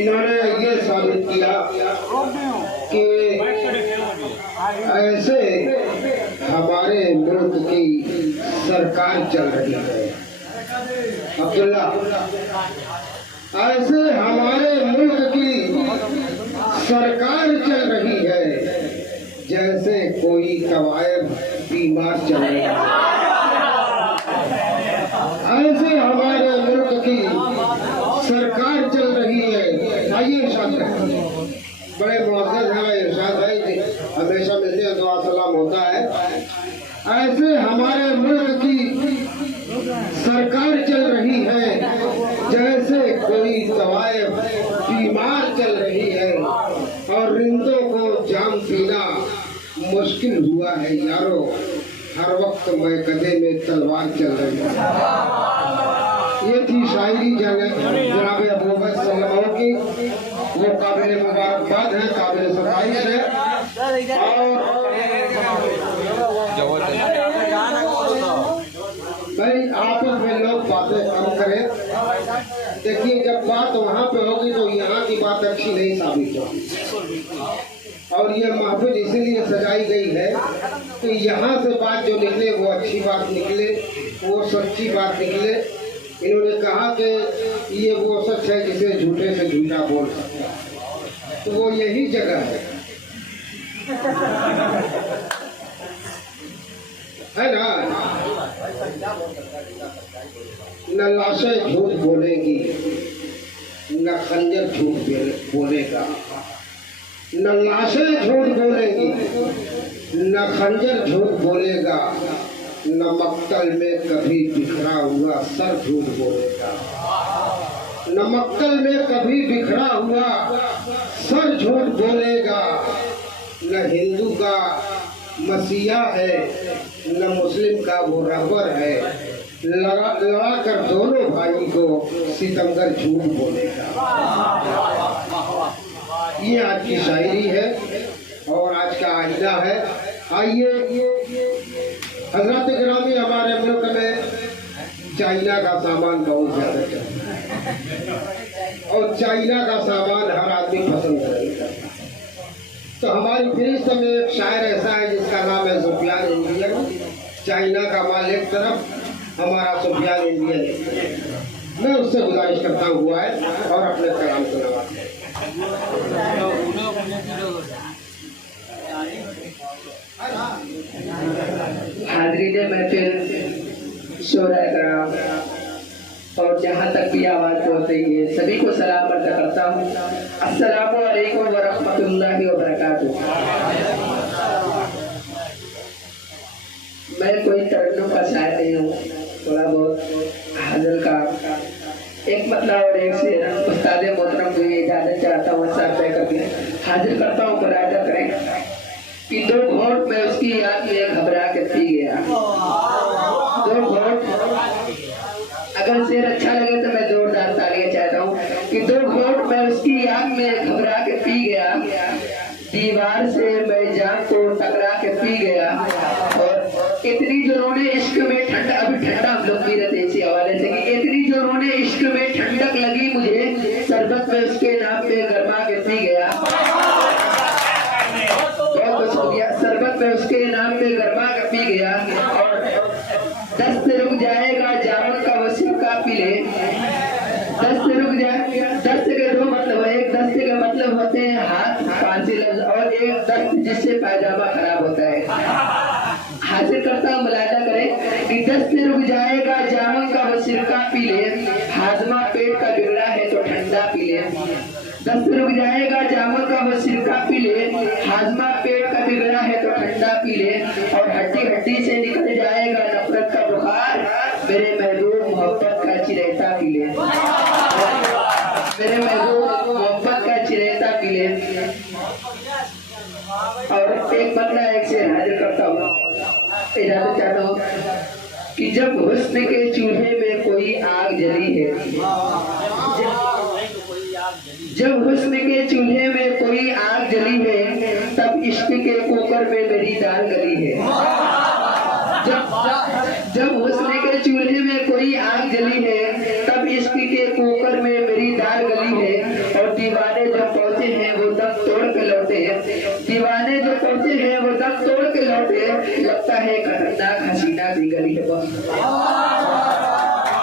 इन्होंने ये साबित किया कि ऐसे हमारे मुल्क की सरकार चल रही है। अब्दुल्ला, ऐसे हमारे मुल्क की सरकार चल रही है जैसे कोई तवायब बीमार चल रहा है। ऐसे हमारे मुल्क की सरकार चल रही है। आइए इरशाद करें। बड़े मुअज़्ज़ज़ हैं इरशाद भाई, हमेशा मिलते हैं, दुआ सलाम होता है। ऐसे हमारे मुल्क की सरकार चल रही है जैसे कोई तवायफ बीमार चल रही है और रिंदों को जाम पीना मुश्किल हुआ है यारो। हर वक्त मैं गधे में तलवार चल रही है। ये थी शायरी जनाब अबू बकर सल्लल्लाहु की। वो काबिल मुबारकबाद है, काबिल सताइश है। और भाई आपस में लोग बातें कम करें। देखिए, जब बात वहाँ पे होगी तो यहाँ की बात अच्छी नहीं साबित होगी। और ये महफिल इसीलिए सजाई गई है कि यहाँ से बात जो निकले वो अच्छी बात निकले, वो सच्ची बात निकले। इन्होंने कहा कि ये वो सच है जिसे झूठे से झूठा बोल सकता है, तो वो यही जगह है ना। न लाशें झूठ बोलेगी, न खंजर झूठ बोलेगा। न लाशें झूठ बोलेगी, न खंजर झूठ बोलेगा। न मक्तल में कभी बिखरा हुआ सर झूठ बोलेगा। न मक्तल में कभी बिखरा हुआ सर झूठ बोलेगा। न हिंदू का मसीहा है, न मुस्लिम का वो रहबर है। लड़ा कर दोनों भाई को सितमगर झूठ बोलेगा। ये आज की शायरी है और आज का आईना है। आइए, हजरत गिरामी, हमारे मुल्क में चाइना का सामान बहुत ज्यादा चलता है और चाइना का सामान हर आदमी पसंद करेगा। तो हमारी फिरिस्त में एक शायर ऐसा है जिसका नाम है सुफियान इंडियन। चाइना का माल एक तरफ, हमारा सुफियान इंडियन। मैं उससे गुजारिश करता हुआ है और अपने कलाम को नवाज़ता हूं। हाज़रीन महफिल, शोराए कराम और जहाँ तक भी आवाज़ पहुँच रही है सभी को सलाम अर्ज़ करता हूँ। अस्सलामु अलैकुम व रहमतुल्लाहि व बरकातुहू। मैं कोई तरन्नुम का शायर नहीं हूँ, थोड़ा बहुत हाज़िर का एक मतलब और एक शेर उस्ताद मोहतरम को ये इजाज़त चाहता हूँ सर तय करके हाजिर करता हूँ। मुरादा करें कि दो घोट में उसकी याद में घबरा के पी गया। दो घोट, अगर शेर अच्छा लगे तो मैं जोरदार तालियां चाहता हूँ कि दो घोट में उसकी याद में घबरा के पी गया। दीवार से मैं जान को टकरा के पी गया। और इतनी जो रोने इश्क में ठंडा, अभी ठंडा हम लोग पी रहे थे इसी हवाले से कि इतनी जो रोने इश्क में ठंडक लगी मुझे, शरबत में उसके नाम पे गरमा के पी गया। बहुत शुक्रिया। शरबत में उसके नाम पे गरमा के पी गया। और दस्त रुक जाएगा जामुन का वो सिरका पी ले। दस्त रुक जाए, दस्त के दो मतलब है। एक दस्त के मतलब होते हैं हाथ फांसी लफ्ज, और एक दस्त जिससे पैजामा खराब होता है। हाजिर करता हूँ, मुलाजा करें कि दस्त रुक जाएगा जामुन का वो सिरका पी ले। हाजमा पेट का बिगड़ा है तो ठंडा पी ले। दस्त रुक जाएगा जामुन का वो सिरका पी ले। हाजमा पेट का बिगड़ा है तो ठंडा पी ले। और हड्डी हड्डी से निकल जाएगा नफरत का बुखार, मेरे महबूब मोहब्बत का चिरेता पी ले। मेरे महबूब मोहब्बत का चिरेता पी ले। और एक बंदा एक से हाजिर करता हूँ, इजाजत चाहता हूँ कि जब हुस्न के चूल्हे में कोई आग जली है, जब हुस्न के चूल्हे में कोई आग जली है, तब इश्क के कुकर में मेरी दाल गली है। जब हुस्न के चूल्हे में कोई आग जली है, तब इश्क के कुकर में मेरी दाल गली है। और पहुंचे हैं वो दम तोड़ के लौटे, लगता है खतरनाक हसीना भी गली है बस।